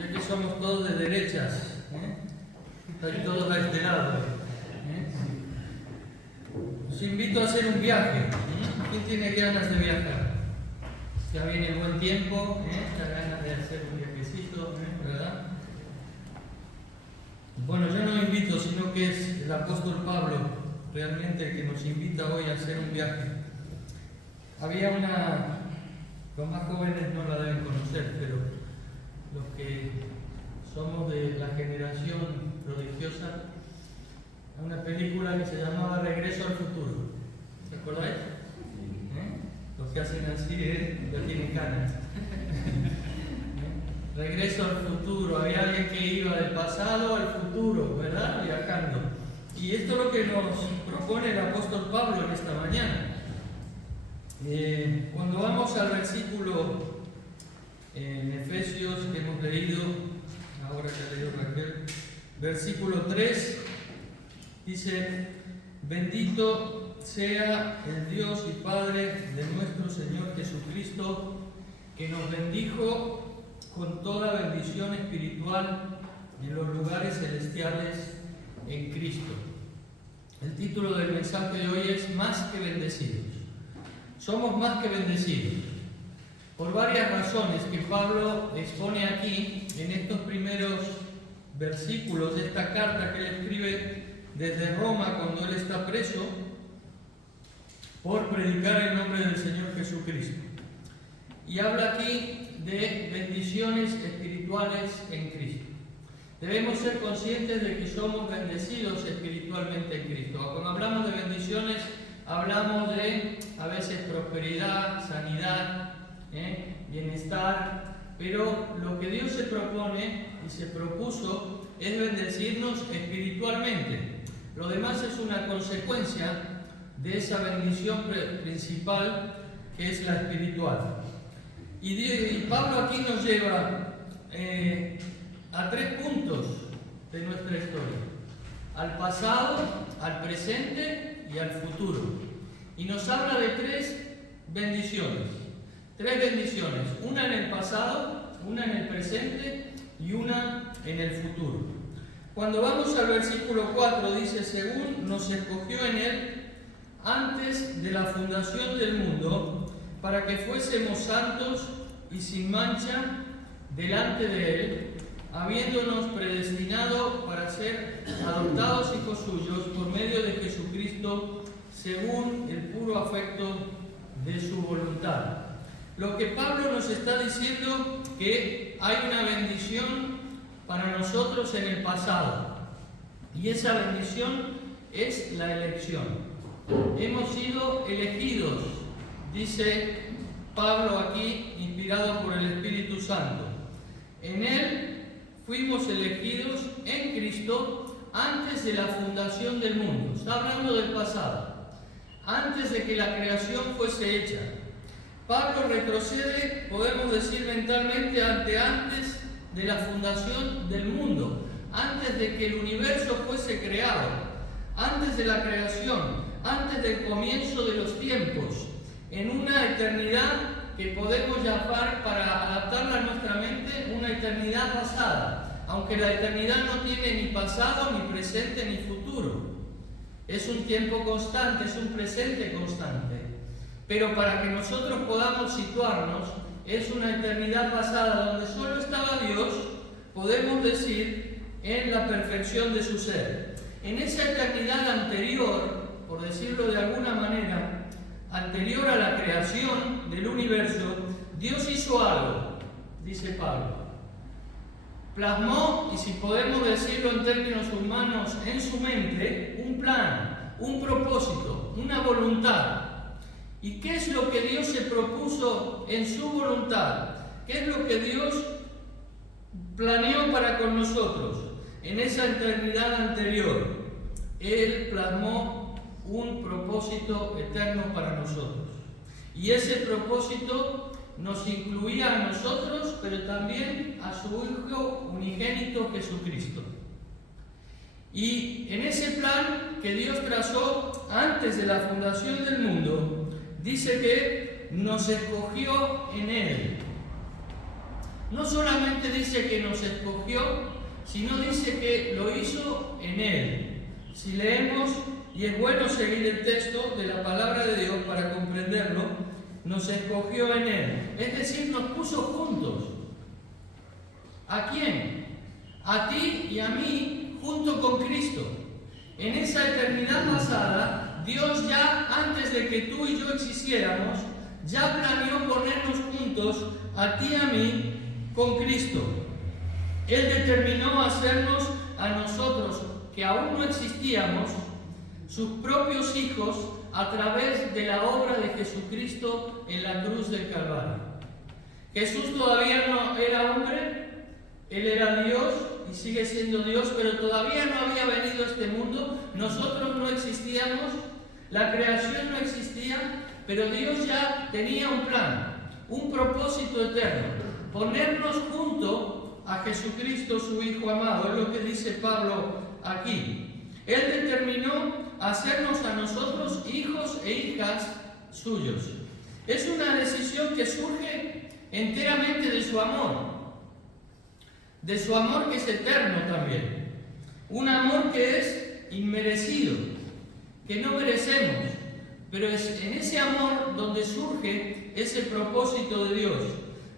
Ya que somos todos de derechas, están todos a este lado. Os invito a hacer un viaje. ¿Quién tiene ganas de viajar? Ya viene el buen tiempo, ya ganas de hacer un viajecito, ¿verdad? Bueno, yo no invito, sino que es el apóstol Pablo realmente el que nos invita hoy a hacer un viaje. Había los más jóvenes no la deben conocer, pero los que somos de la generación prodigiosa, una película que se llamaba Regreso al Futuro. ¿Se acordáis? Los que hacen así, ya tienen canas. Regreso al futuro, había alguien que iba del pasado al futuro, ¿verdad? Viajando. Y esto es lo que nos propone el apóstol Pablo en esta mañana. Cuando vamos al versículo en Efesios que hemos leído, ahora que ha leído Raquel, versículo 3, dice: bendito sea el Dios y Padre de nuestro Señor Jesucristo, que nos bendijo con toda bendición espiritual en los lugares celestiales en Cristo. El título del mensaje de hoy es Más que bendecidos. Somos más que bendecidos, por varias razones que Pablo expone aquí en estos primeros versículos de esta carta que él escribe desde Roma cuando él está preso por predicar el nombre del Señor Jesucristo. Y habla aquí de bendiciones espirituales en Cristo. Debemos ser conscientes de que somos bendecidos espiritualmente en Cristo. Cuando hablamos de bendiciones, hablamos de a veces prosperidad, sanidad, bienestar, pero lo que Dios se propone y se propuso es bendecirnos espiritualmente. Lo demás es una consecuencia de esa bendición principal que es la espiritual. Y Pablo aquí nos lleva a 3 puntos de nuestra historia: al pasado, al presente y al futuro. Y nos habla de 3 bendiciones. 3 bendiciones, una en el pasado, una en el presente y una en el futuro. Cuando vamos al versículo 4 dice: según nos escogió en él antes de la fundación del mundo, para que fuésemos santos y sin mancha delante de él, habiéndonos predestinado para ser adoptados hijos suyos por medio de Jesucristo, según el puro afecto de su voluntad. Lo que Pablo nos está diciendo que hay una bendición para nosotros en el pasado, y esa bendición es la elección. Hemos sido elegidos, dice Pablo aquí, inspirado por el Espíritu Santo. En él fuimos elegidos en Cristo antes de la fundación del mundo. Está hablando del pasado, antes de que la creación fuese hecha. Pablo retrocede, podemos decir mentalmente, antes de la fundación del mundo, antes de que el universo fuese creado, antes de la creación, antes del comienzo de los tiempos, en una eternidad que podemos llamar, para adaptarla a nuestra mente, una eternidad pasada, aunque la eternidad no tiene ni pasado, ni presente, ni futuro. Es un tiempo constante, es un presente constante. Pero para que nosotros podamos situarnos, es una eternidad pasada donde solo estaba Dios, podemos decir, en la perfección de su ser. En esa eternidad anterior, por decirlo de alguna manera, anterior a la creación del universo, Dios hizo algo, dice Pablo. Plasmó, y si podemos decirlo en términos humanos, en su mente, un plan, un propósito, una voluntad. ¿Y qué es lo que Dios se propuso en su voluntad? ¿Qué es lo que Dios planeó para con nosotros en esa eternidad anterior? Él plasmó un propósito eterno para nosotros. Y ese propósito nos incluía a nosotros, pero también a su Hijo unigénito Jesucristo. Y en ese plan que Dios trazó antes de la fundación del mundo, dice que nos escogió en Él. no solamente dice que nos escogió, sino dice que lo hizo en Él. Si leemos, y es bueno seguir el texto de la palabra de Dios para comprenderlo, nos escogió en Él. Es decir, nos puso juntos. ¿A quién? A ti y a mí, junto con Cristo. En esa eternidad pasada, Dios ya, antes de que tú y yo existiéramos, ya planeó ponernos juntos, a ti y a mí, con Cristo. Él determinó hacernos a nosotros, que aún no existíamos, sus propios hijos a través de la obra de Jesucristo en la cruz del Calvario. Jesús todavía no era hombre, Él era Dios y sigue siendo Dios, pero todavía no había venido a este mundo, nosotros no existíamos, la creación no existía, pero Dios ya tenía un plan, un propósito eterno, ponernos junto a Jesucristo, su Hijo amado, es lo que dice Pablo aquí. Él determinó hacernos a nosotros hijos e hijas suyos. Es una decisión que surge enteramente de su amor que es eterno también. Un amor que es inmerecido, que no merecemos, pero es en ese amor donde surge ese propósito de Dios.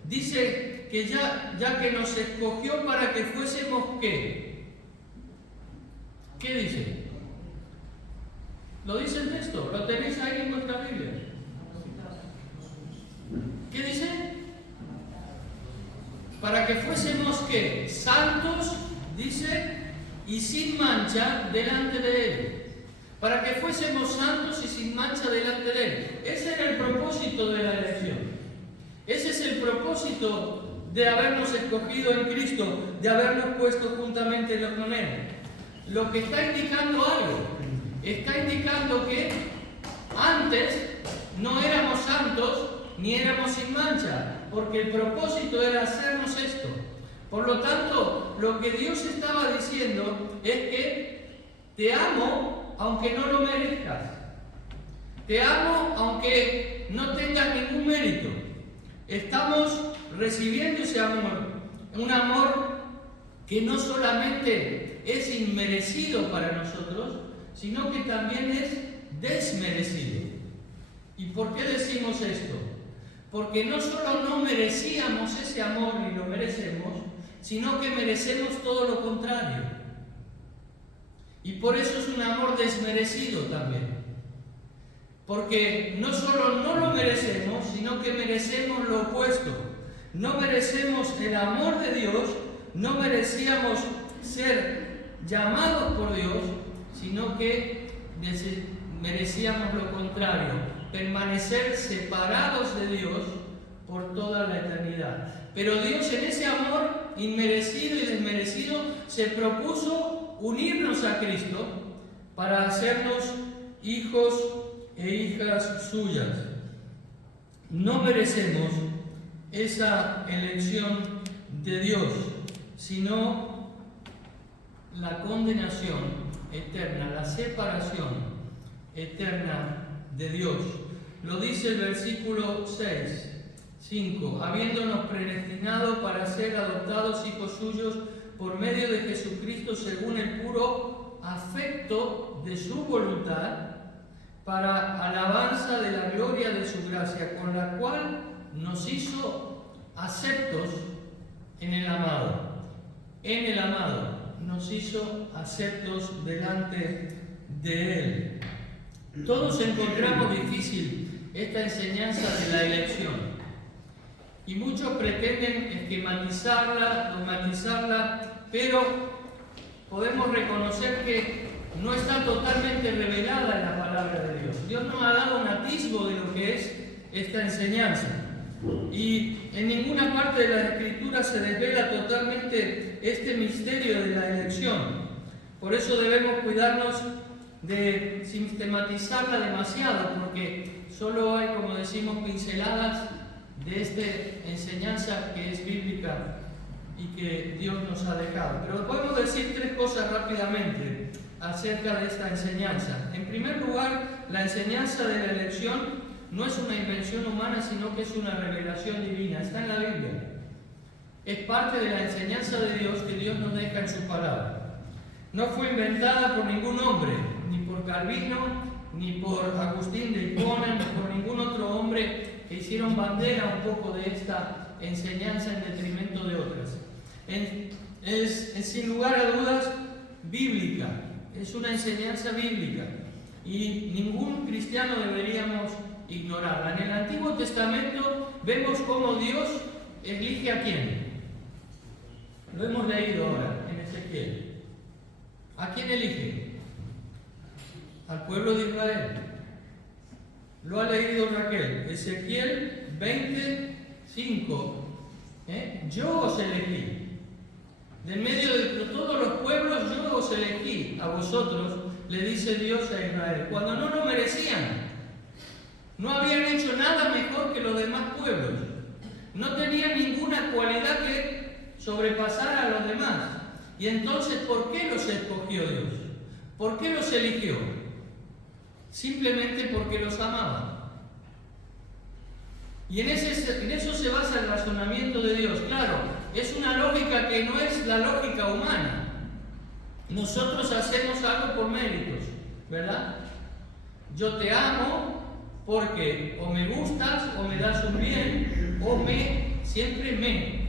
Dice que ya que nos escogió para que fuésemos ¿qué? ¿Qué dice? ¿Lo dice el texto? ¿Lo tenéis ahí en vuestra Biblia? ¿Qué dice? Para que fuésemos ¿qué? Santos, dice, y sin mancha delante de Él. Para que fuésemos santos y sin mancha delante de Él. Ese era el propósito de la elección. Ese es el propósito de habernos escogido en Cristo, de habernos puesto juntamente con Él. Lo que está indicando algo, está indicando que antes no éramos santos ni éramos sin mancha, porque el propósito era hacernos esto. Por lo tanto, lo que Dios estaba diciendo es que te amo aunque no lo merezcas. Te amo aunque no tengas ningún mérito. Estamos recibiendo ese amor, un amor que no solamente es inmerecido para nosotros, sino que también es desmerecido. ¿Y por qué decimos esto? Porque no solo no merecíamos ese amor ni lo merecemos, sino que merecemos todo lo contrario. Y por eso es un amor desmerecido también. Porque no solo no lo merecemos, sino que merecemos lo opuesto. No merecemos el amor de Dios, no merecíamos ser llamados por Dios, sino que merecíamos lo contrario, permanecer separados de Dios por toda la eternidad. Pero Dios, en ese amor inmerecido y desmerecido, se propuso unirnos a Cristo para hacernos hijos e hijas suyas. No merecemos esa elección de Dios, sino la condenación eterna, la separación eterna de Dios. Lo dice el versículo 5, habiéndonos predestinado para ser adoptados hijos suyos por medio de Jesucristo según el puro afecto de su voluntad, para alabanza de la gloria de su gracia, con la cual nos hizo aceptos en el amado. En el amado nos hizo aceptos delante de Él. Todos encontramos difícil esta enseñanza de la elección. Y muchos pretenden esquematizarla, dogmatizarla, pero podemos reconocer que no está totalmente revelada en la palabra de Dios. Dios nos ha dado un atisbo de lo que es esta enseñanza. Y en ninguna parte de la Escritura se desvela totalmente este misterio de la elección. Por eso debemos cuidarnos de sistematizarla demasiado, porque solo hay, como decimos, pinceladas de esta enseñanza que es bíblica y que Dios nos ha dejado. Pero podemos decir tres cosas rápidamente acerca de esta enseñanza. En primer lugar, la enseñanza de la elección no es una invención humana, sino que es una revelación divina. Está en la Biblia. Es parte de la enseñanza de Dios que Dios nos deja en su palabra. No fue inventada por ningún hombre, ni por Calvino, ni por Agustín de Hipona, ni por ningún otro hombre que hicieron bandera un poco de esta enseñanza en detrimento de otras. Es sin lugar a dudas bíblica, es una enseñanza bíblica y ningún cristiano deberíamos ignorarla. En el Antiguo Testamento vemos cómo Dios elige a quién. Lo hemos leído ahora en Ezequiel. ¿A quién elige? Al pueblo de Israel. Lo ha leído Raquel. Ezequiel 25. Yo os elegí. De en medio de todos los pueblos yo os elegí a vosotros, le dice Dios a Israel, cuando no lo merecían. No habían hecho nada mejor que los demás pueblos. No tenían ninguna cualidad que sobrepasara a los demás. Y entonces, ¿por qué los escogió Dios? ¿Por qué los eligió? Simplemente porque los amaba. Y en eso se basa el razonamiento de Dios. Claro, es una lógica que no es la lógica humana. Nosotros hacemos algo por méritos, ¿verdad? Yo te amo porque o me gustas, o me das un bien, o siempre me.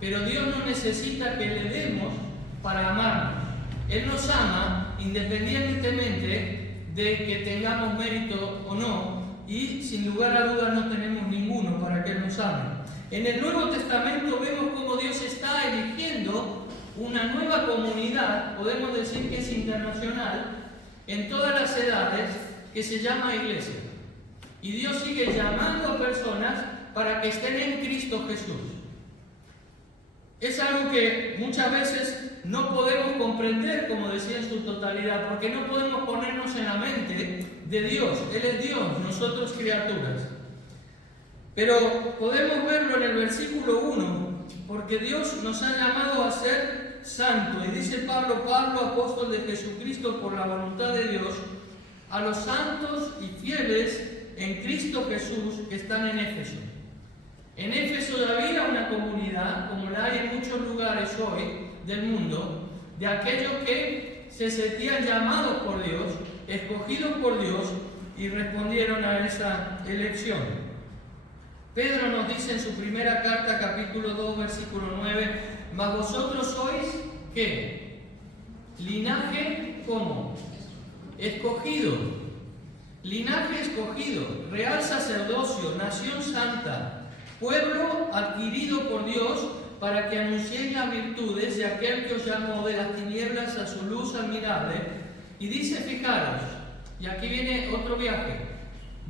Pero Dios no necesita que le demos para amarnos. Él nos ama independientemente de que tengamos mérito o no, y sin lugar a dudas no tenemos ninguno para que Él nos ame. En el Nuevo Testamento vemos cómo Dios está eligiendo una nueva comunidad, podemos decir que es internacional, en todas las edades, que se llama iglesia. Y Dios sigue llamando a personas para que estén en Cristo Jesús. Es algo que muchas veces no podemos comprender, como decía, en su totalidad, porque no podemos ponernos en la mente de Dios. Él es Dios, nosotros criaturas. Pero podemos verlo en el versículo 1, porque Dios nos ha llamado a ser santos. Y dice Pablo, apóstol de Jesucristo por la voluntad de Dios, a los santos y fieles en Cristo Jesús que están en Éfeso. En Éfeso había una comunidad, como la hay en muchos lugares hoy del mundo, de aquellos que se sentían llamados por Dios, escogidos por Dios y respondieron a esa elección. Pedro nos dice en su primera carta, capítulo 2, versículo 9, mas vosotros sois, ¿qué? Linaje, ¿cómo? Escogido. Linaje escogido, real sacerdocio, nación santa, pueblo adquirido por Dios para que anunciéis las virtudes de aquel que os llamó de las tinieblas a su luz admirable. Y dice, fijaros, y aquí viene otro viaje,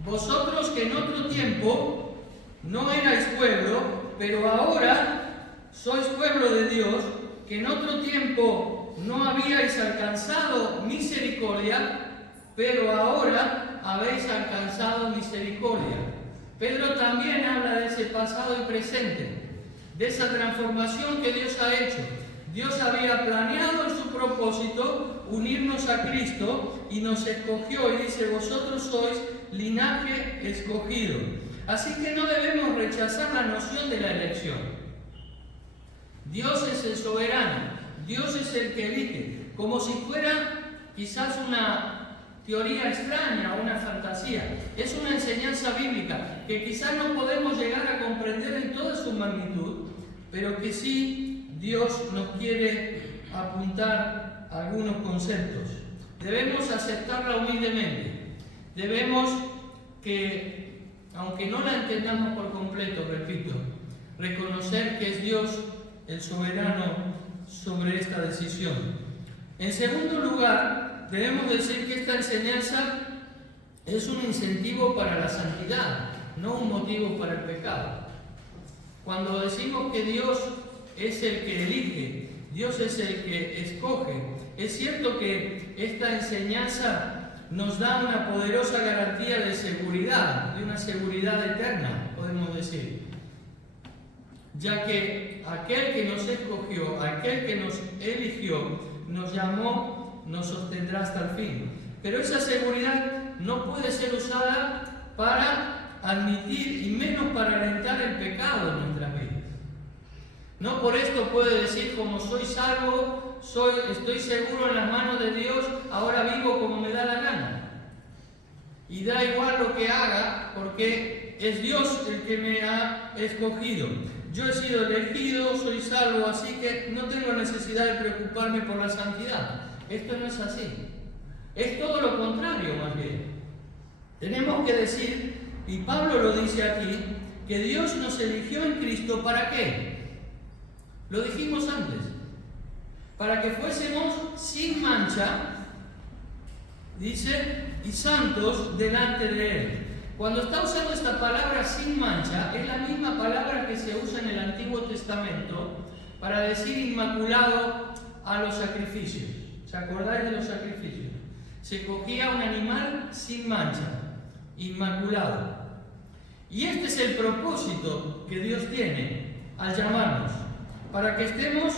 vosotros que en otro tiempo no erais pueblo, pero ahora sois pueblo de Dios, que en otro tiempo no habíais alcanzado misericordia, pero ahora habéis alcanzado misericordia. Pedro también habla de ese pasado y presente, de esa transformación que Dios ha hecho. Dios había planeado en su propósito unirnos a Cristo y nos escogió y dice, vosotros sois linaje escogido. Así que no debemos rechazar la noción de la elección. Dios es el soberano, Dios es el que elige, como si fuera quizás una teoría extraña o una fantasía. Es una enseñanza bíblica que quizás no podemos llegar a comprender en toda su magnitud, pero que sí Dios nos quiere apuntar a algunos conceptos. Debemos aceptarla humildemente. Debemos que, aunque no la entendamos por completo, repito, reconocer que es Dios el soberano sobre esta decisión. En segundo lugar, debemos decir que esta enseñanza es un incentivo para la santidad, no un motivo para el pecado. Cuando decimos que Dios es el que elige, Dios es el que escoge, es cierto que esta enseñanza nos da una poderosa garantía de seguridad, de una seguridad eterna, podemos decir, ya que aquel que nos escogió, aquel que nos eligió, nos llamó, nos sostendrá hasta el fin. Pero esa seguridad no puede ser usada para admitir y menos para alentar el pecado en nuestras vidas. No por esto puede decir, como soy salvo, estoy seguro en las manos de Dios, ahora vivo como me da la gana. Y da igual lo que haga, porque es Dios el que me ha escogido. Yo he sido elegido, soy salvo, así que no tengo necesidad de preocuparme por la santidad. Esto no es así. Es todo lo contrario, más bien. Tenemos que decir, y Pablo lo dice aquí, que Dios nos eligió en Cristo, ¿para qué? Lo dijimos antes. Para que fuésemos sin mancha, dice, y santos delante de Él. Cuando está usando esta palabra sin mancha, es la misma palabra que se usa en el Antiguo Testamento para decir inmaculado a los sacrificios. ¿Se acordáis de los sacrificios? Se cogía un animal sin mancha, inmaculado. Y este es el propósito que Dios tiene al llamarnos, para que estemos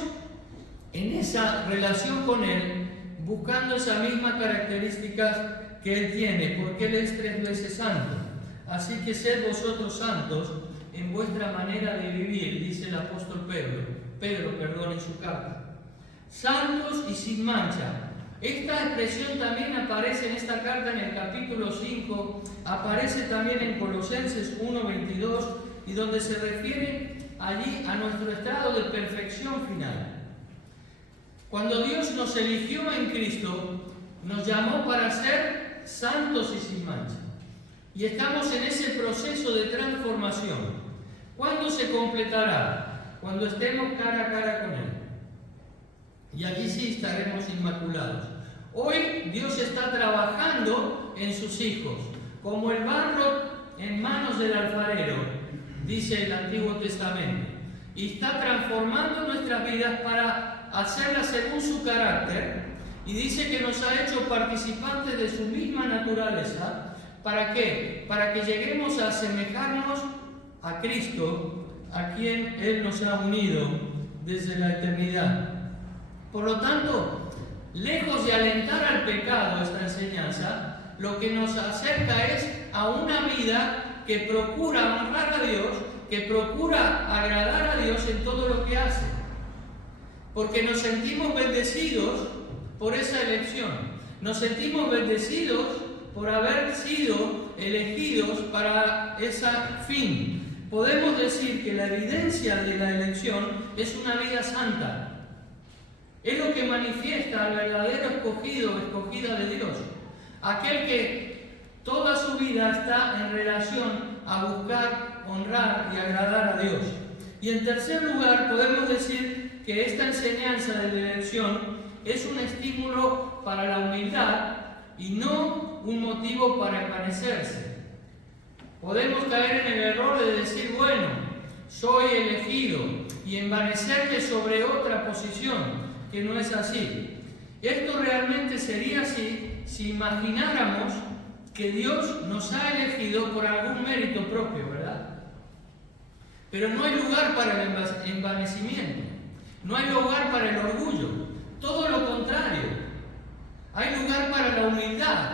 en esa relación con Él, buscando esas mismas características que Él tiene, porque Él es 3 veces santo. Así que sed vosotros santos en vuestra manera de vivir, dice el apóstol Pedro en su carta. Santos y sin mancha. Esta expresión también aparece en esta carta en el capítulo 5, aparece también en Colosenses 1:22, y donde se refiere allí a nuestro estado de perfección final. Cuando Dios nos eligió en Cristo, nos llamó para ser santos y sin mancha. Y estamos en ese proceso de transformación. ¿Cuándo se completará? Cuando estemos cara a cara con Él. Y allí sí estaremos inmaculados. Hoy Dios está trabajando en sus hijos, como el barro en manos del alfarero, dice el Antiguo Testamento. Y está transformando nuestras vidas para hacerlas según su carácter. Y dice que nos ha hecho participantes de su misma naturaleza. ¿Para qué? Para que lleguemos a asemejarnos a Cristo, a quien Él nos ha unido desde la eternidad. Por lo tanto, lejos de alentar al pecado esta enseñanza, lo que nos acerca es a una vida que procura honrar a Dios, que procura agradar a Dios en todo lo que hace. Porque nos sentimos bendecidos por esa elección. Nos sentimos bendecidos por haber sido elegidos para ese fin. Podemos decir que la evidencia de la elección es una vida santa. Es lo que manifiesta al verdadero escogido o escogida de Dios. Aquel que toda su vida está en relación a buscar, honrar y agradar a Dios. Y en tercer lugar, podemos decir que esta enseñanza de la elección es un estímulo para la humildad y no un motivo para envanecerse. Podemos caer en el error de decir, bueno, soy elegido, y envanecerte sobre otra posición, que no es así. Esto realmente sería así si imagináramos que Dios nos ha elegido por algún mérito propio, ¿verdad? Pero no hay lugar para el envanecimiento, no hay lugar para el orgullo, todo lo contrario. Hay lugar para la humildad,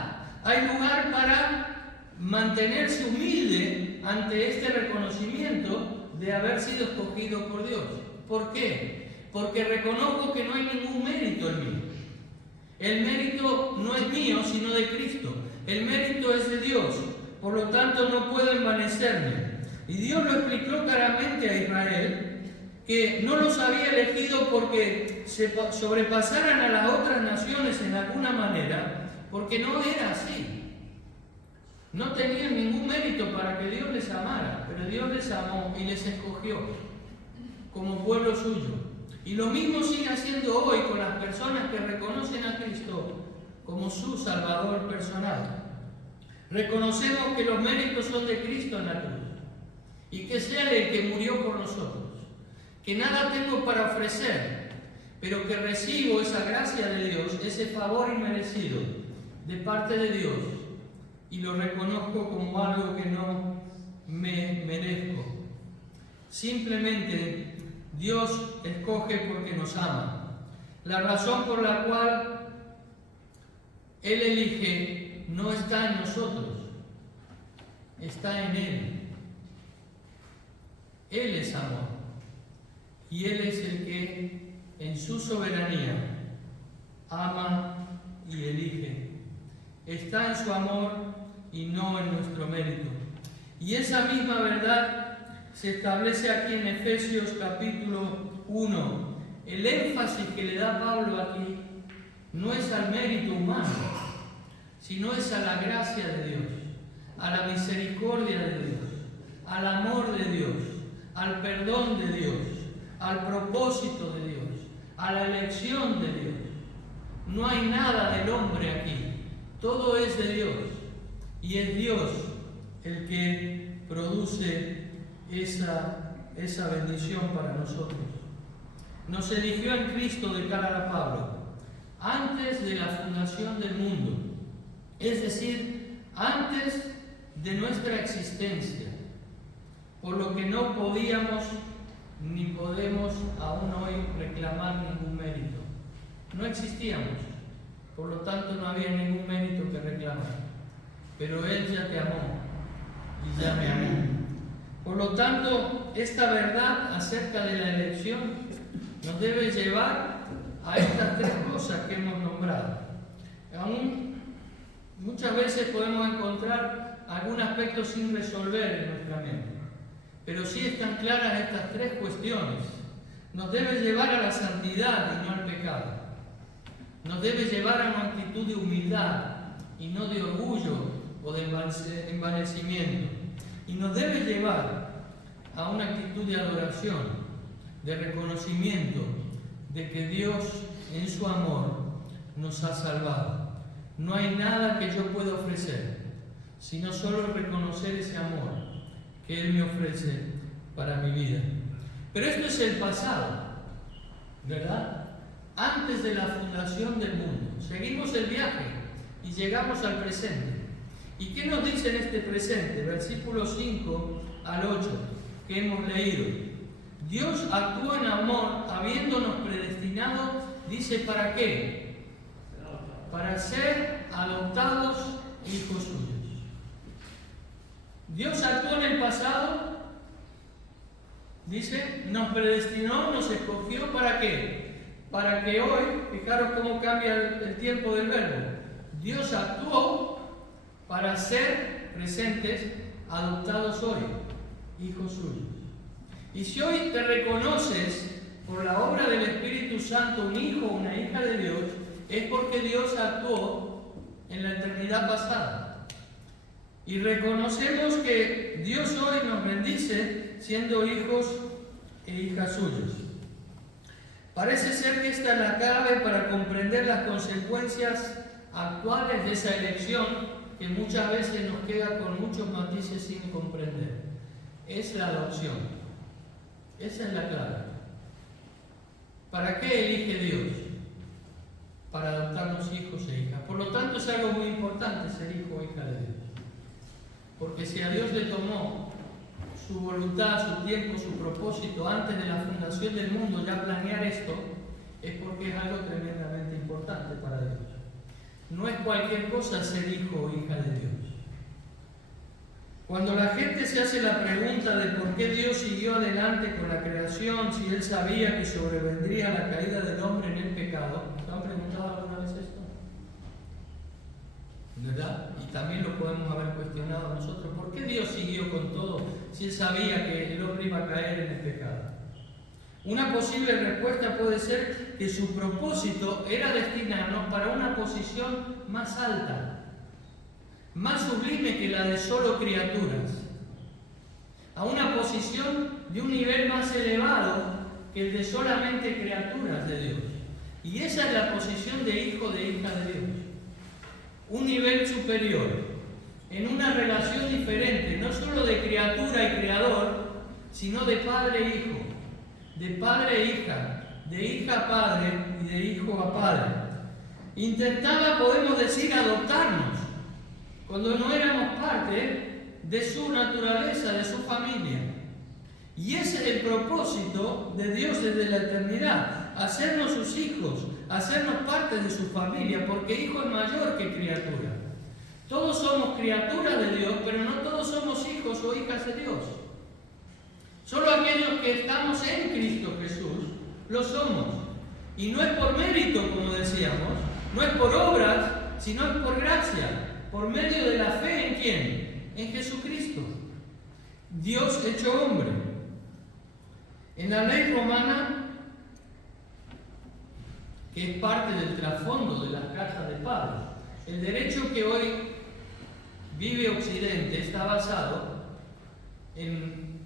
hay lugar para mantenerse humilde ante este reconocimiento de haber sido escogido por Dios. ¿Por qué? Porque reconozco que no hay ningún mérito en mí. El mérito no es mío, sino de Cristo. El mérito es de Dios, por lo tanto no puedo envanecerme. Y Dios lo explicó claramente a Israel, que no los había elegido porque se sobrepasaran a las otras naciones en alguna manera, porque no era así. No tenían ningún mérito para que Dios les amara, pero Dios les amó y les escogió como pueblo suyo. Y lo mismo sigue haciendo hoy con las personas que reconocen a Cristo como su Salvador personal. Reconocemos que los méritos son de Cristo en la cruz y que es Él el que murió por nosotros. Que nada tengo para ofrecer, pero que recibo esa gracia de Dios, ese favor inmerecido de parte de Dios, y lo reconozco como algo que no me merezco. Simplemente Dios escoge porque nos ama. La razón por la cual Él elige no está en nosotros, está en Él. Él es amor. y Él es el que en su soberanía ama y elige. Está en su amor y no en nuestro mérito. Y esa misma verdad se establece aquí en Efesios capítulo 1. El énfasis que le da Pablo aquí no es al mérito humano, sino es a la gracia de Dios, a la misericordia de Dios, al amor de Dios, al perdón de Dios, al propósito de Dios, a la elección de Dios. No hay nada del hombre aquí, todo es de Dios, y es Dios el que produce esa bendición para nosotros. Nos eligió en Cristo, declara Pablo, antes de la fundación del mundo, es decir, antes de nuestra existencia, por lo que no podíamos ni podemos aún hoy reclamar ningún mérito. No existíamos, por lo tanto no había ningún mérito que reclamar. Pero Él ya te amó y ya me amó. Por lo tanto, esta verdad acerca de la elección nos debe llevar a estas tres cosas que hemos nombrado. Aún muchas veces podemos encontrar algún aspecto sin resolver en nuestra mente, pero sí están claras estas tres cuestiones. Nos debe llevar a la santidad y no al pecado. Nos debe llevar a una actitud de humildad y no de orgullo o de envanecimiento. Y nos debe llevar a una actitud de adoración, de reconocimiento de que Dios en su amor nos ha salvado. No hay nada que yo pueda ofrecer, sino solo reconocer ese amor que Él me ofrece para mi vida. Pero esto es el pasado, ¿verdad? Antes de la fundación del mundo. Seguimos el viaje y llegamos al presente. ¿Y qué nos dice en este presente? Versículos 5 al 8 que hemos leído. Dios actúa en amor habiéndonos predestinado, dice, ¿para qué? Para ser adoptados hijos suyos. Dios actuó en el pasado, dice, nos predestinó, nos escogió, ¿para qué? Para que hoy, fijaros cómo cambia el tiempo del verbo. Dios actuó para ser presentes, adoptados hoy, hijos suyos. Y si hoy te reconoces por la obra del Espíritu Santo un hijo o una hija de Dios, es porque Dios actuó en la eternidad pasada. Y reconocemos que Dios hoy nos bendice siendo hijos e hijas suyas. Parece ser que esta es la clave para comprender las consecuencias actuales de esa elección que muchas veces nos queda con muchos matices sin comprender. Es la adopción. Esa es la clave. ¿Para qué elige Dios? Para adoptarnos hijos e hijas. Por lo tanto, es algo muy importante ser hijo o hija de Dios. Porque si a Dios le tomó su voluntad, su tiempo, su propósito antes de la fundación del mundo ya planear esto, es porque es algo tremendamente importante para Dios. No es cualquier cosa ser hijo o hija de Dios. Cuando la gente se hace la pregunta de por qué Dios siguió adelante con la creación si Él sabía que sobrevendría la caída del hombre en el pecado, ¿se han preguntado alguna vez esto? ¿Verdad? Y también lo podemos haber cuestionado nosotros. ¿Por qué Dios siguió con todo si Él sabía que el hombre iba a caer en el pecado? Una posible respuesta puede ser que su propósito era destinarnos para una posición más alta, más sublime que la de solo criaturas, a una posición de un nivel más elevado que el de solamente criaturas de Dios. Y esa es la posición de hijo de hija de Dios. Un nivel superior, en una relación diferente, no solo de criatura y creador, sino de padre e hijo, de padre e hija, de hija a padre y de hijo a padre. Intentaba, podemos decir, adoptarnos, cuando no éramos parte de su naturaleza, de su familia. Y ese es el propósito de Dios desde la eternidad, hacernos sus hijos, hacernos parte de su familia, porque hijo es mayor que criatura. Todos somos criaturas de Dios, pero no todos somos hijos o hijas de Dios. Solo aquellos que estamos en Cristo Jesús lo somos. Y no es por mérito, como decíamos, no es por obras, sino es por gracia, por medio de la fe. ¿En quién? En Jesucristo, Dios hecho hombre. En la ley romana, que es parte del trasfondo de las cartas de Pablo, el derecho que hoy vive Occidente está basado en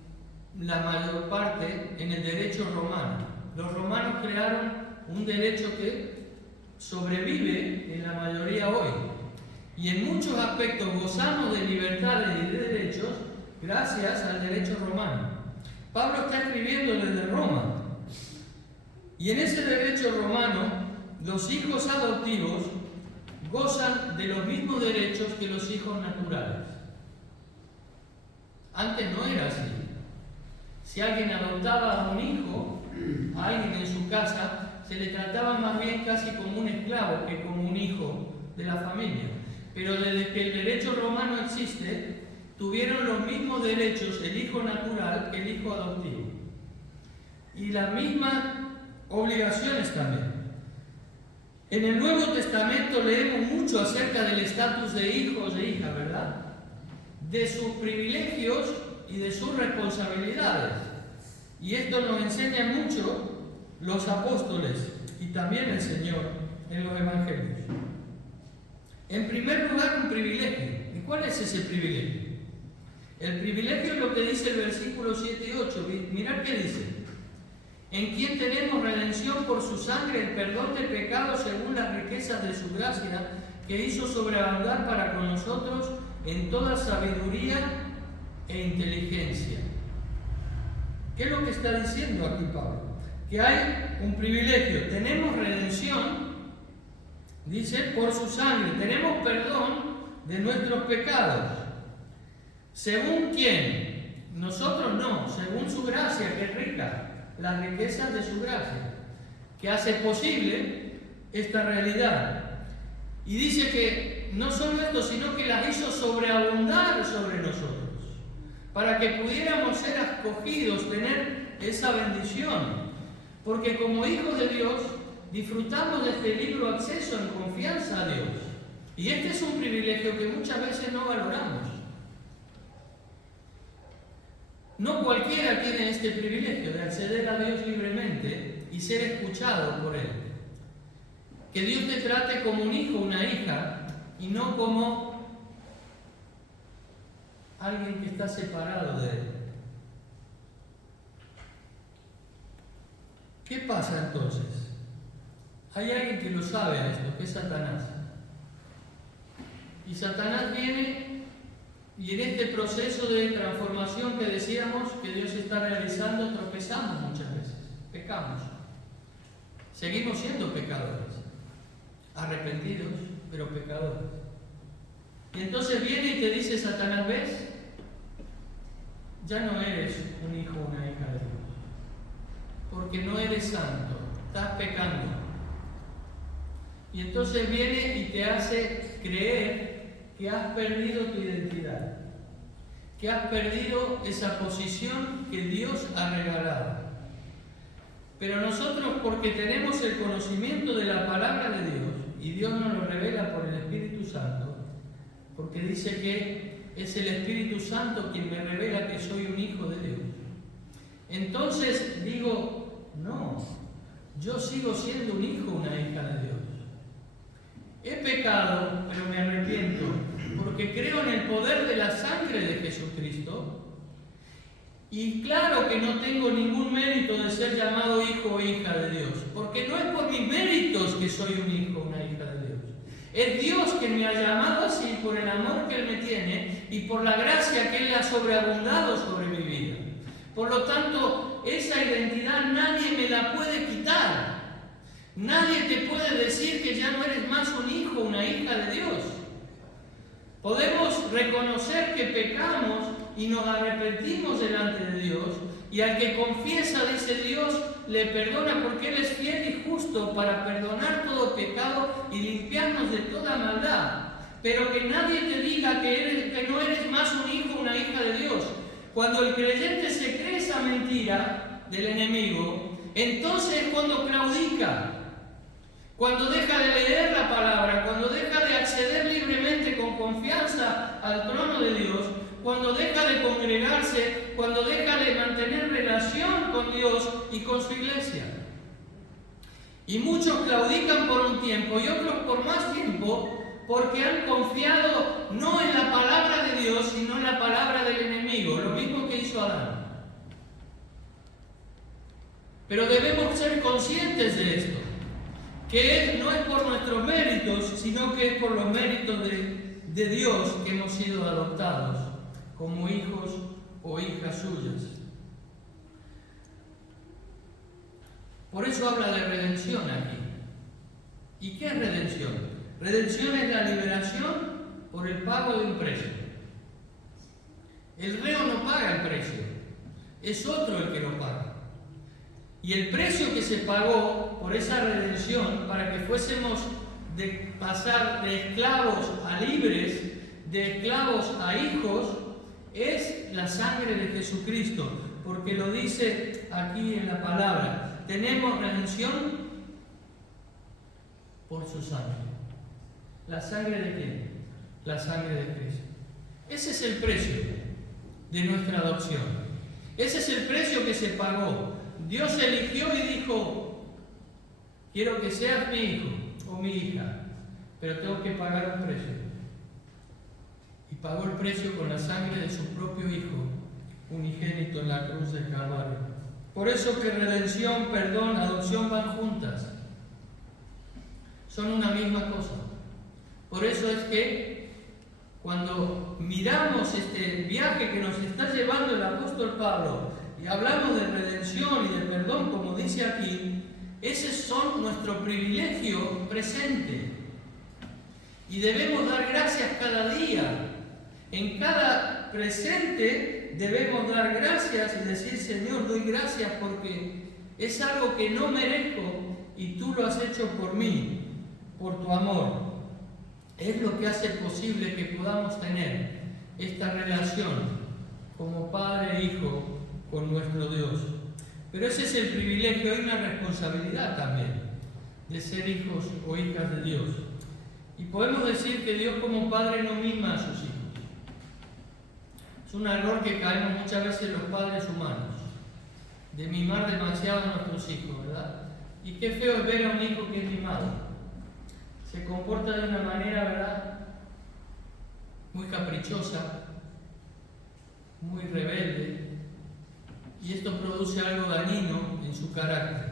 la mayor parte en el derecho romano. Los romanos crearon un derecho que sobrevive en la mayoría hoy. Y en muchos aspectos gozamos de libertades y de derechos gracias al derecho romano. Pablo está escribiendo desde Roma. Y en ese derecho romano, los hijos adoptivos gozan de los mismos derechos que los hijos naturales. Antes no era así. Si alguien adoptaba a un hijo, a alguien en su casa, se le trataba más bien casi como un esclavo que como un hijo de la familia. Pero desde que el derecho romano existe, tuvieron los mismos derechos el hijo natural que el hijo adoptivo. Y las mismas obligaciones también. En el Nuevo Testamento leemos mucho acerca del estatus de hijos e hijas, ¿verdad? De sus privilegios y de sus responsabilidades. Y esto nos enseña mucho los apóstoles y también el Señor en los evangelios. En primer lugar, un privilegio. ¿Y cuál es ese privilegio? El privilegio es lo que dice el versículo 7 y 8. Mirad qué dice. En quien tenemos redención por su sangre, el perdón de pecados según las riquezas de su gracia, que hizo sobreabundar para con nosotros en toda sabiduría e inteligencia. ¿Qué es lo que está diciendo aquí Pablo? Que hay un privilegio. Tenemos redención, dice, por su sangre. Tenemos perdón de nuestros pecados. ¿Según quién? Nosotros no, según su gracia, que es rica. Las riquezas de su gracia, que hace posible esta realidad. Y dice que no solo esto, sino que las hizo sobreabundar sobre nosotros, para que pudiéramos ser escogidos, tener esa bendición. Porque como hijos de Dios, disfrutamos de este libro acceso en confianza a Dios. Y este es un privilegio que muchas veces no valoramos. No cualquiera tiene este privilegio de acceder a Dios libremente y ser escuchado por Él. Que Dios te trate como un hijo o una hija y no como alguien que está separado de Él. ¿Qué pasa entonces? Hay alguien que lo sabe esto, que es Satanás. Y Satanás viene y en este proceso de transformación que decíamos que Dios está realizando, tropezamos muchas veces, pecamos. Seguimos siendo pecadores, arrepentidos, pero pecadores. Y entonces viene y te dice Satanás, ¿ves? Ya no eres un hijo o una hija de Dios, porque no eres santo, estás pecando. Y entonces viene y te hace creer que has perdido tu identidad, que has perdido esa posición que Dios ha regalado. Pero nosotros, porque tenemos el conocimiento de la palabra de Dios, y Dios nos lo revela por el Espíritu Santo, porque dice que es el Espíritu Santo quien me revela que soy un hijo de Dios. Entonces digo, no, yo sigo siendo un hijo o una hija de Dios. He pecado, pero me arrepiento, porque creo en el poder de la sangre de Jesucristo. Y claro que no tengo ningún mérito de ser llamado hijo o hija de Dios, porque no es por mis méritos que soy un hijo o una hija de Dios. Es Dios quien me ha llamado así por el amor que Él me tiene y por la gracia que Él ha sobreabundado sobre mi vida. Por lo tanto, esa identidad nadie me la puede quitar. Nadie te puede decir que ya no eres más un hijo o una hija de Dios. Podemos reconocer que pecamos y nos arrepentimos delante de Dios, y al que confiesa, dice Dios, le perdona porque Él es fiel y justo para perdonar todo pecado y limpiarnos de toda maldad. Pero que nadie te diga que no eres más un hijo o una hija de Dios. Cuando el creyente se cree esa mentira del enemigo, entonces es cuando claudica, cuando deja de leer la palabra, cuando deja de acceder libremente con confianza al trono de Dios, cuando deja de congregarse, cuando deja de mantener relación con Dios y con su iglesia. Y muchos claudican por un tiempo y otros por más tiempo, porque han confiado no en la palabra de Dios, sino en la palabra del enemigo, lo mismo que hizo Adán. Pero debemos ser conscientes de esto, que no es por nuestros méritos, sino que es por los méritos de Dios que hemos sido adoptados como hijos o hijas suyas. Por eso habla de redención aquí. ¿Y qué es redención? Redención es la liberación por el pago de un precio. El reo no paga el precio, es otro el que lo paga. Y el precio que se pagó por esa redención, para que fuésemos de pasar de esclavos a libres, de esclavos a hijos, es la sangre de Jesucristo, porque lo dice aquí en la palabra. Tenemos redención por su sangre. ¿La sangre de quién? La sangre de Cristo. Ese es el precio de nuestra adopción. Ese es el precio que se pagó. Dios eligió y dijo: quiero que seas mi hijo o mi hija, pero tengo que pagar un precio. Y pagó el precio con la sangre de su propio Hijo, unigénito en la cruz del Calvario. Por eso que redención, perdón, adopción van juntas. Son una misma cosa. Por eso es que cuando miramos este viaje que nos está llevando el apóstol Pablo y hablamos de redención y de perdón, como dice aquí, ese son nuestro privilegio presente. Y debemos dar gracias cada día. En cada presente debemos dar gracias y decir: Señor, doy gracias porque es algo que no merezco y tú lo has hecho por mí, por tu amor. Es lo que hace posible que podamos tener esta relación como padre e hijo con nuestro Dios. Pero ese es el privilegio y una responsabilidad también de ser hijos o hijas de Dios. Y podemos decir que Dios como padre no mima a sus hijos. Es un error que caemos muchas veces los padres humanos, de mimar demasiado a nuestros hijos, ¿verdad? Y qué feo es ver a un hijo que es mimado. Se comporta de una manera, ¿verdad?, muy caprichosa, muy rebelde, y esto produce algo dañino en su carácter.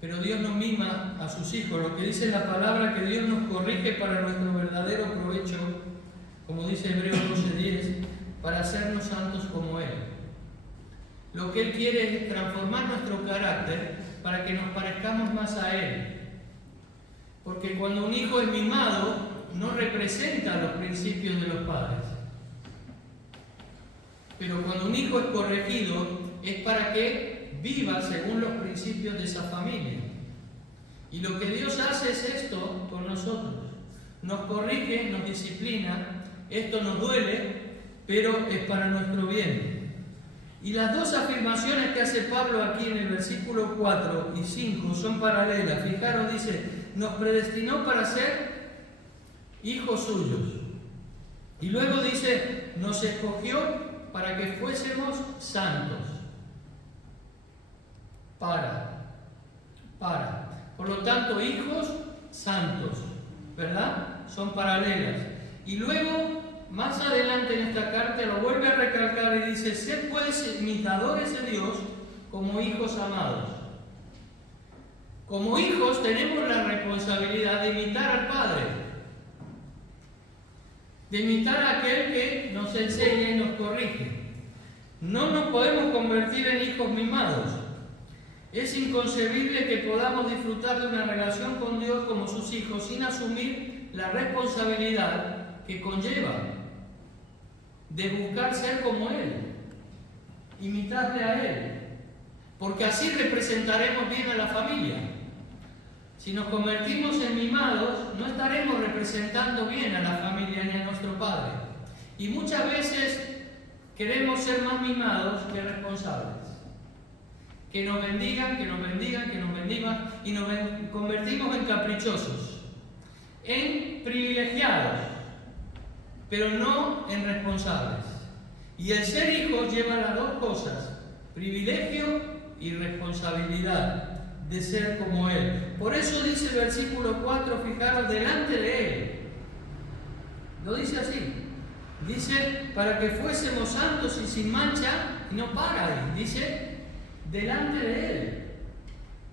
Pero Dios no mima a sus hijos. Lo que dice la palabra, que Dios nos corrige para nuestro verdadero provecho, como dice Hebreos 12:10, para hacernos santos como Él. Lo que Él quiere es transformar nuestro carácter para que nos parezcamos más a Él. Porque cuando un hijo es mimado, no representa los principios de los padres. Pero cuando un hijo es corregido, es para que viva según los principios de esa familia. Y lo que Dios hace es esto con nosotros. Nos corrige, nos disciplina, esto nos duele, pero es para nuestro bien. Y las dos afirmaciones que hace Pablo aquí en el versículo 4 y 5 son paralelas. Fijaros, dice: nos predestinó para ser hijos suyos. Y luego dice: nos escogió para que fuésemos santos. Por lo tanto, hijos santos, ¿verdad? Son paralelas. Y luego, más adelante en esta carta, lo vuelve a recalcar y dice: sed pues imitadores de Dios como hijos amados. Como hijos tenemos la responsabilidad de imitar al Padre, de imitar a aquel que nos enseña y nos corrige. No nos podemos convertir en hijos mimados. Es inconcebible que podamos disfrutar de una relación con Dios como sus hijos sin asumir la responsabilidad que conlleva de buscar ser como Él, imitarle a Él, porque así representaremos bien a la familia. Si nos convertimos en mimados, no estaremos representando bien a la familia ni a nuestro Padre. Y muchas veces queremos ser más mimados que responsables. Que nos bendigan, que nos bendigan, que nos bendigan, y nos convertimos en caprichosos, en privilegiados, pero no en responsables. Y el ser hijos lleva las dos cosas, privilegio y responsabilidad de ser como Él. Por eso dice el versículo 4, fijaros, delante de Él. Lo dice así. Dice, para que fuésemos santos y sin mancha, y no para ahí. Dice, delante de Él.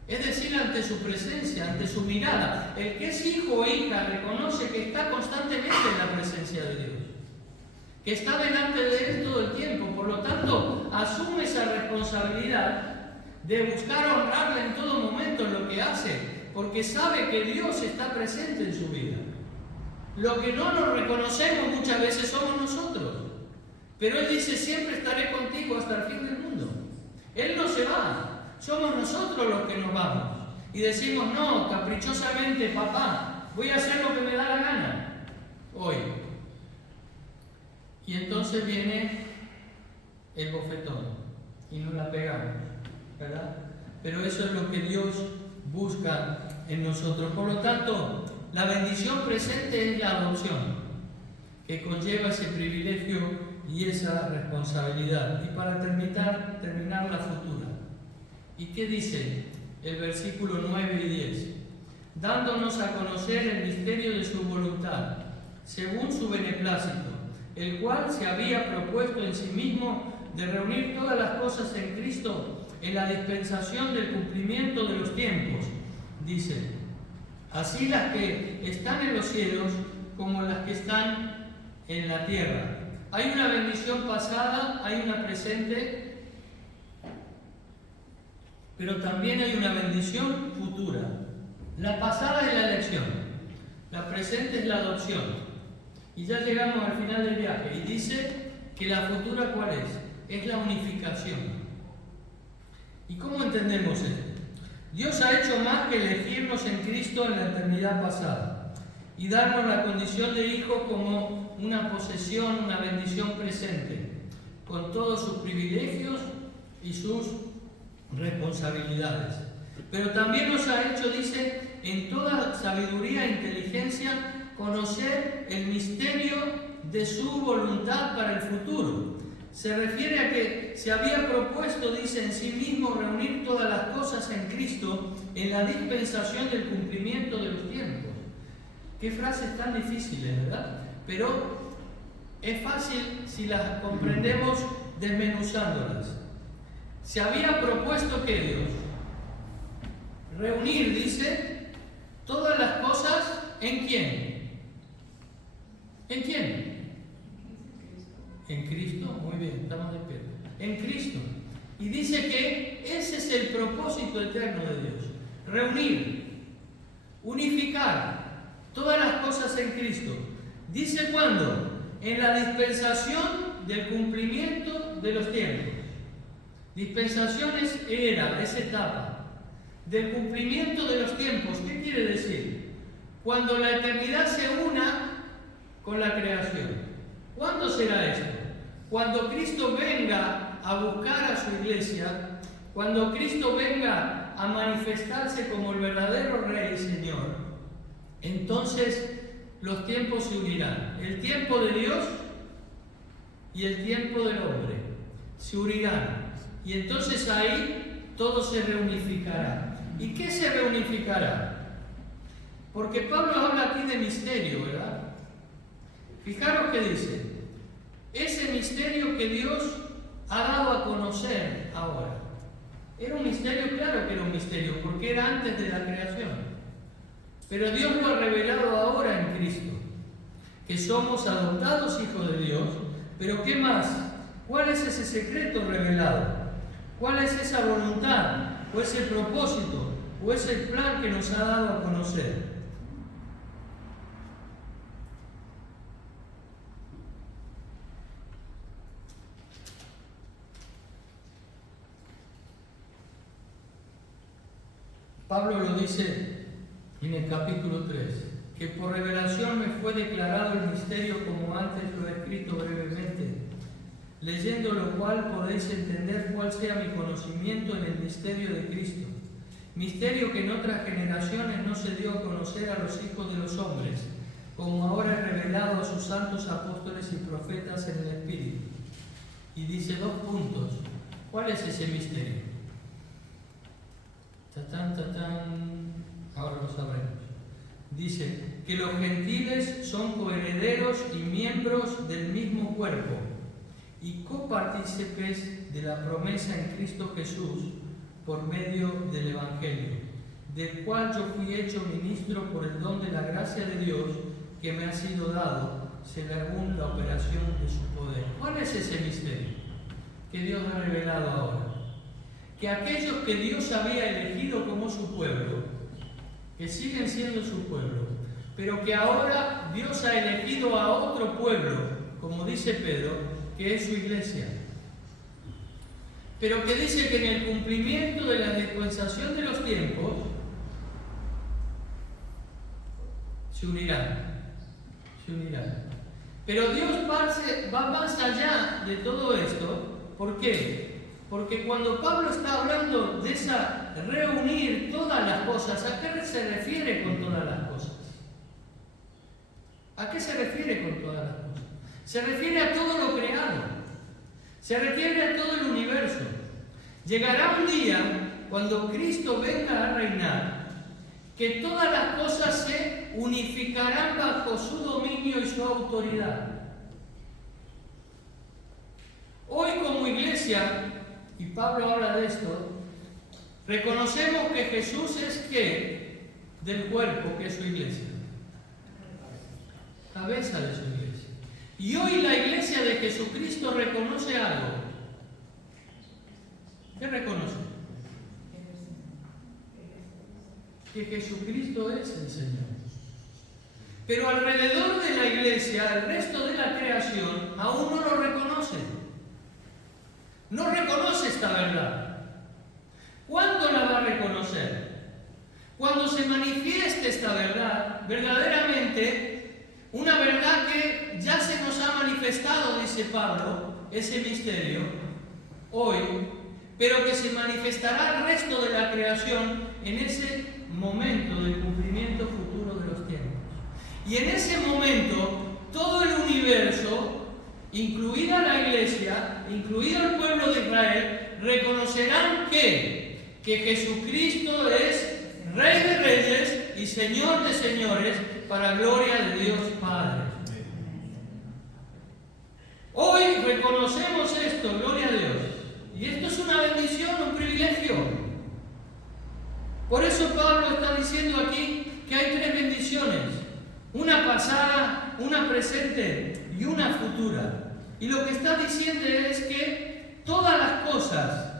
Es decir, ante su presencia, ante su mirada. El que es hijo o hija reconoce que está constantemente en la presencia de Dios, que está delante de Él todo el tiempo. Por lo tanto, asume esa responsabilidad de buscar honrarle en todo momento en lo que hace, porque sabe que Dios está presente en su vida. Lo que no nos reconocemos muchas veces somos nosotros, pero Él dice, siempre estaré contigo hasta el fin del mundo. Él no se va, somos nosotros los que nos vamos y decimos, no, caprichosamente, papá, voy a hacer lo que me da la gana hoy. Y entonces viene el bofetón y nos la pegamos, ¿verdad? Pero eso es lo que Dios busca en nosotros. Por lo tanto, la bendición presente es la adopción, que conlleva ese privilegio y esa responsabilidad. Y para terminar la futura. ¿Y qué dice el versículo 9 y 10? Dándonos a conocer el misterio de su voluntad, según su beneplácito, el cual se había propuesto en sí mismo de reunir todas las cosas en Cristo en la dispensación del cumplimiento de los tiempos. Dice, así las que están en los cielos como las que están en la tierra. Hay una bendición pasada, hay una presente, pero también hay una bendición futura. La pasada es la elección, la presente es la adopción. Y ya llegamos al final del viaje y dice que la futura ¿cuál es? Es la unificación. ¿Y cómo entendemos esto? Dios ha hecho más que elegirnos en Cristo en la eternidad pasada y darnos la condición de hijo como una posesión, una bendición presente, con todos sus privilegios y sus responsabilidades. Pero también nos ha hecho, dice, en toda sabiduría e inteligencia, conocer el misterio de su voluntad para el futuro. Se refiere a que se había propuesto, dice, en sí mismo reunir todas las cosas en Cristo en la dispensación del cumplimiento de los tiempos. Qué frases tan difíciles, ¿verdad? Pero es fácil si las comprendemos desmenuzándolas. Se había propuesto que Dios reunir, dice, todas las cosas ¿en quién? ¿En quién? En Cristo, muy bien, estamos de pie. En Cristo. Y dice que ese es el propósito eterno de Dios. Reunir, unificar todas las cosas en Cristo. ¿Dice cuándo? En la dispensación del cumplimiento de los tiempos. Dispensación es era, es etapa. Del cumplimiento de los tiempos, ¿qué quiere decir? Cuando la eternidad se una con la creación. ¿Cuándo será esto? Cuando Cristo venga a buscar a su iglesia, cuando Cristo venga a manifestarse como el verdadero Rey y Señor, entonces los tiempos se unirán. El tiempo de Dios y el tiempo del hombre se unirán. Y entonces ahí todo se reunificará. ¿Y qué se reunificará? Porque Pablo habla aquí de misterio, ¿verdad? Fijaros que dice, ese misterio que Dios ha dado a conocer ahora. Era un misterio, claro que era un misterio, porque era antes de la creación. Pero Dios lo ha revelado ahora en Cristo, que somos adoptados hijos de Dios. Pero ¿qué más? ¿Cuál es ese secreto revelado? ¿Cuál es esa voluntad? ¿O ese propósito? ¿O ese plan que nos ha dado a conocer? Pablo lo dice en el capítulo 3, que por revelación me fue declarado el misterio como antes lo he escrito brevemente, leyendo lo cual podéis entender cuál sea mi conocimiento en el misterio de Cristo, misterio que en otras generaciones no se dio a conocer a los hijos de los hombres, como ahora es revelado a sus santos apóstoles y profetas en el Espíritu. Y dice 2 puntos. ¿Cuál es ese misterio? Ahora lo sabremos. Dice que los gentiles son coherederos y miembros del mismo cuerpo y copartícipes de la promesa en Cristo Jesús por medio del Evangelio, del cual yo fui hecho ministro por el don de la gracia de Dios que me ha sido dado según la operación de su poder. ¿Cuál es ese misterio que Dios ha revelado ahora? Que aquellos que Dios había elegido como su pueblo, que siguen siendo su pueblo, pero que ahora Dios ha elegido a otro pueblo, como dice Pedro, que es su iglesia, pero que dice que en el cumplimiento de la dispensación de los tiempos se unirán. Pero Dios va más allá de todo esto. ¿Por qué? Porque cuando Pablo está hablando de esa reunir todas las cosas, ¿a qué se refiere con todas las cosas? ¿A qué se refiere con todas las cosas? Se refiere a todo lo creado. Se refiere a todo el universo. Llegará un día, cuando Cristo venga a reinar, que todas las cosas se unificarán bajo su dominio y su autoridad. Hoy como iglesia, y Pablo habla de esto, reconocemos que Jesús es ¿qué? Del cuerpo, que es su iglesia. Cabeza de su iglesia. Y hoy la iglesia de Jesucristo reconoce algo. ¿Qué reconoce? Que Jesucristo es el Señor. Pero alrededor de la iglesia, el resto de la creación aún no lo reconoce. No reconoce esta verdad. ¿Cuándo la va a reconocer? Cuando se manifieste esta verdad, verdaderamente, una verdad que ya se nos ha manifestado, dice Pablo, ese misterio, hoy, pero que se manifestará al resto de la creación en ese momento del cumplimiento futuro de los tiempos. Y en ese momento, todo el universo, incluida la iglesia, incluido el pueblo de Israel, reconocerán que Jesucristo es Rey de Reyes y Señor de Señores, para gloria de Dios Padre. Hoy reconocemos esto, gloria a Dios. Y esto es una bendición, un privilegio. Por eso Pablo está diciendo aquí que hay 3 bendiciones. Una pasada, una presente y una futura. Y lo que está diciendo es que todas las cosas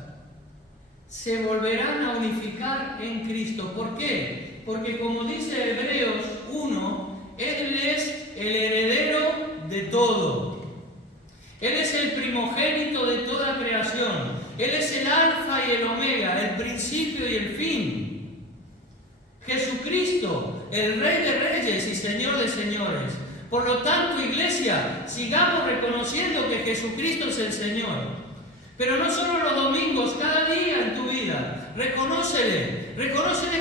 se volverán a unificar en Cristo. ¿Por qué? Porque como dice Hebreos 1, Él es el heredero de todo. Él es el primogénito de toda creación. Él es el alfa y el omega, el principio y el fin. Jesucristo, el Rey de Reyes y Señor de Señores. Por lo tanto, iglesia, sigamos reconociendo que Jesucristo es el Señor. Pero no solo los domingos, cada día en tu vida. Reconócele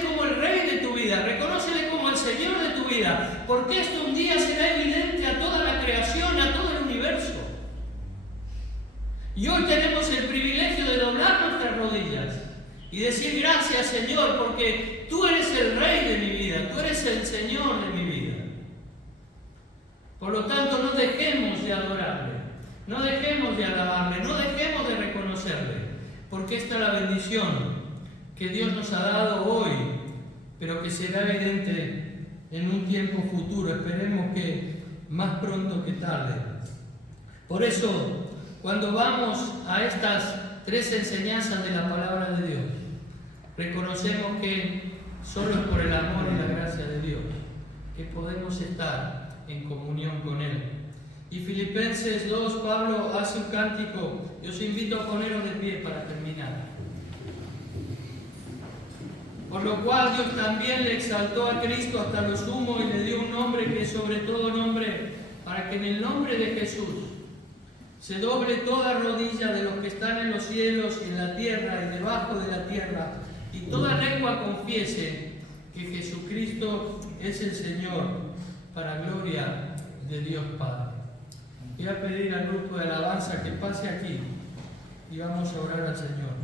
como el Rey de tu vida, reconócele como el Señor de tu vida, porque esto un día será evidente a toda la creación, a todo el universo. Y hoy tenemos el privilegio de doblar nuestras rodillas y decir gracias, Señor, porque tú eres el Rey de mi vida, tú eres el Señor de mi vida. Por lo tanto, no dejemos de adorarle, no dejemos de alabarle, no dejemos de reconocerle, porque esta es la bendición que Dios nos ha dado hoy, pero que será evidente en un tiempo futuro. Esperemos que más pronto que tarde. Por eso, cuando vamos a estas 3 enseñanzas de la palabra de Dios, reconocemos que solo es por el amor y la gracia de Dios que podemos estar en comunión con Él. Y Filipenses 2, Pablo hace un cántico, y os invito a poneros de pie para terminar. Por lo cual Dios también le exaltó a Cristo hasta lo sumo y le dio un nombre que es sobre todo nombre, para que en el nombre de Jesús se doble toda rodilla de los que están en los cielos y en la tierra y debajo de la tierra, y toda lengua confiese que Jesucristo es el Señor, para gloria de Dios Padre. Voy a pedir al grupo de alabanza que pase aquí y vamos a orar al Señor.